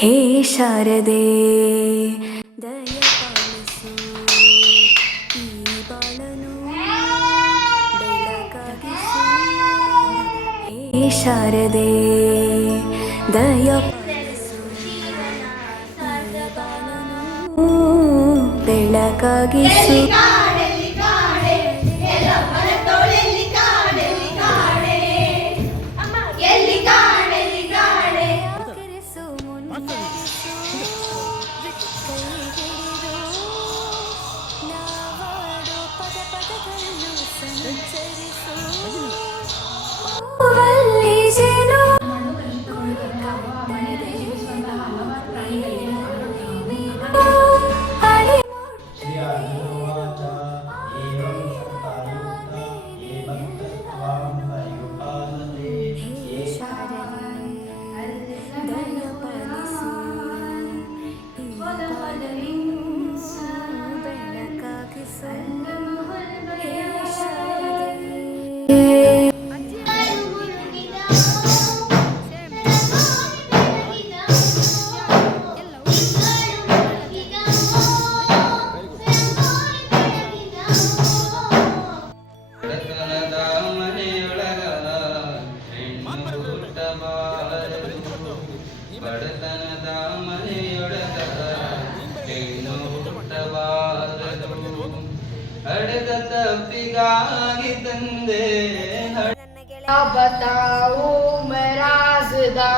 ಹೇ ಶಾರದೆ ದಯ ಪಾಲಿಸು ಈ ಬಾಳನು ಬೆಳಕಾಗಿಸು. ಹೇ ಶಾರದೆ ದಯ ಪಾಲಿಸು ಈ ಬಾಳನು ಬೆಳಕಾಗಿಸು. ಬಡತನದ ಮನೆಯೊಳಗ ಹೆಣ್ಣು ಹುಟ್ಟಬಾರದು. ಹಡೆದ ತಪ್ಪಿಗಾಗಿ ತಂದೆ बताओ मैं राज़दा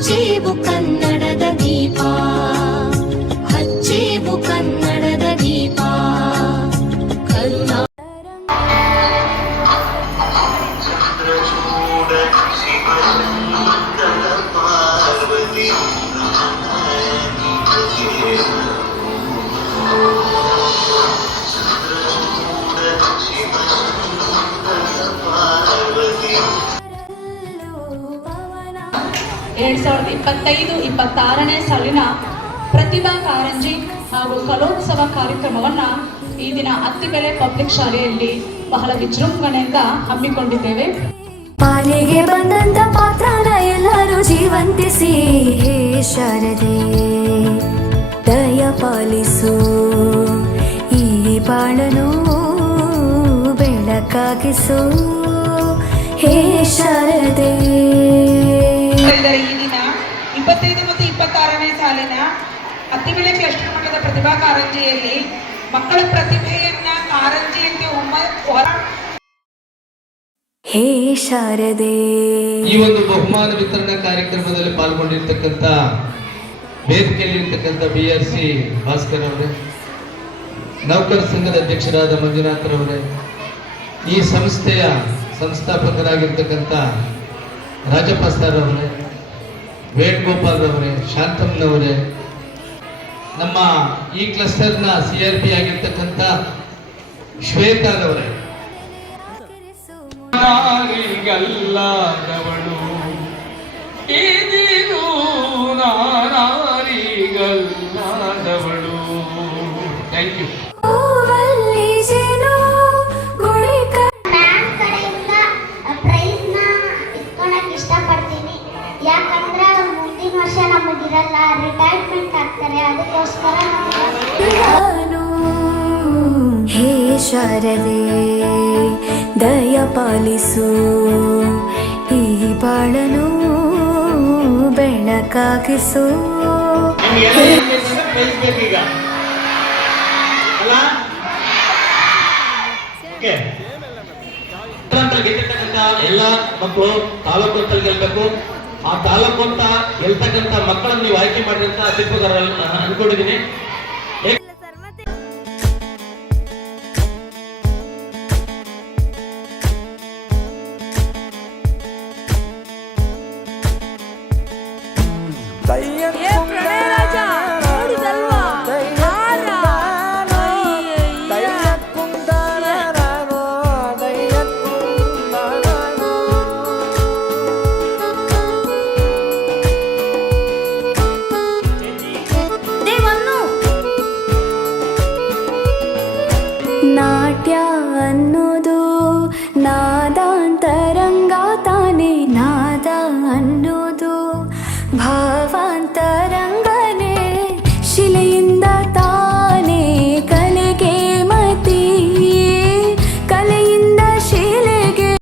ಹಚ್ಚೇವು ಕನ್ನಡದ ದೀಪ, ಹಚ್ಚೇವು ಕನ್ನಡದ ದೀಪ ಕರುಣಾ. ಎರಡ್ 2025-26ನೇ ಸಾಲಿನ ಪ್ರತಿಭಾ ಕಾರಂಜಿ ಹಾಗೂ ಕಲೋತ್ಸವ ಕಾರ್ಯಕ್ರಮವನ್ನ ಈ ದಿನ ಅತ್ತಿಬೆಲೆ ಪಬ್ಲಿಕ್ ಶಾಲೆಯಲ್ಲಿ ಬಹಳ ವಿಜೃಂಭಣೆಯಿಂದ ಹಮ್ಮಿಕೊಂಡಿದ್ದೇವೆ. ಪಾಲಿಗೆ ಬಂದಂತ ಪಾತ್ರನ ಎಲ್ಲರೂ ಜೀವಂತಿಸಿ, ಹೇ ಶಾರದೆ ದಯ ಪಾಲಿಸು ಈ ಬಾಳನು ಬೆಳಕಾಗಿಸು. ಹೇ ಶಾರದೆ ಈ ದಿನ 25 ಮತ್ತು 26ನೇ ಸಾಲಿನ ಅತ್ತಿಬೆಲೆ ಕ್ಲಸ್ಟರ್ ಮಟ್ಟದ ಪ್ರತಿಭಾ ಕಾರಂಜಿಯಲ್ಲಿ ಮಕ್ಕಳ ಪ್ರತಿಭೆಯನ್ನ ಕಾರಂಜಿಯಂತೆ ಹೇ ಶಾರದೆ. ಈ ಒಂದು ಬಹುಮಾನ ವಿತರಣಾ ಕಾರ್ಯಕ್ರಮದಲ್ಲಿ ಪಾಲ್ಗೊಂಡಿರ್ತಕ್ಕಂಥ ವೇದಿಕೆಯಲ್ಲಿರ್ತಕ್ಕಂಥ BRC ಭಾಸ್ಕರ್ ಅವರೇ, ನೌಕರ ಸಂಘದ ಅಧ್ಯಕ್ಷರಾದ ಮಂಜುನಾಥರವರೇ, ಈ ಸಂಸ್ಥೆಯ ಸಂಸ್ಥಾಪಕರಾಗಿರ್ತಕ್ಕಂಥ ರಾಜಪ್ಪ ಸರ್ ಅವರೇ, ವೇಣುಗೋಪಾಲ್ ಅವರೇ, ಶಾಂತಮ್ನವರೇ, ನಮ್ಮ ಈ ಕ್ಲಸ್ಟರ್ನ CRP ಆಗಿರ್ತಕ್ಕಂಥ ಶ್ವೇತಾರವರೇ, ನಾರಿಗಲ್ಲಾದವಳು ಇದಿರು ನಾರಿಗಲ್ಲಾದವಳು. Thank you. ಯಾಕಂದ್ರೆ ಮುಂದಿನ ವರ್ಷ ನಮಗಿರಲ್ಲ, ರಿಟೈರ್ಮೆಂಟ್ ಆಗ್ತಾರೆ, ಅದಕ್ಕೋಸ್ಕರ. ಹೇ ಶಾರದೆ ದಯ ಪಾಲಿಸು ಈ ಬಾಳನು ಬೆಳಕಾಗಿಸು. ಅಲ್ಲ ಓಕೆ ಗೆದ್ದಿರ್ತಕ್ಕಂಥ ಎಲ್ಲ ಮಕ್ಕಳು ತಾಲೂಕು ಹಂತದಲ್ಲಿ ಗೆಲ್ಬೇಕು. ಆ ತಾಲೂಕು ಅಂತ ಗೆಲ್ತಕ್ಕಂಥ ಮಕ್ಕಳನ್ನು ನೀವು ಆಯ್ಕೆ ಮಾಡಿದಂತ ಅಧ್ಯಾಪಕರನ್ನು ಅನ್ಕೊಂಡಿದ್ದೀನಿ. ನಾಟ್ಯ ಅನ್ನೋದು ನಾ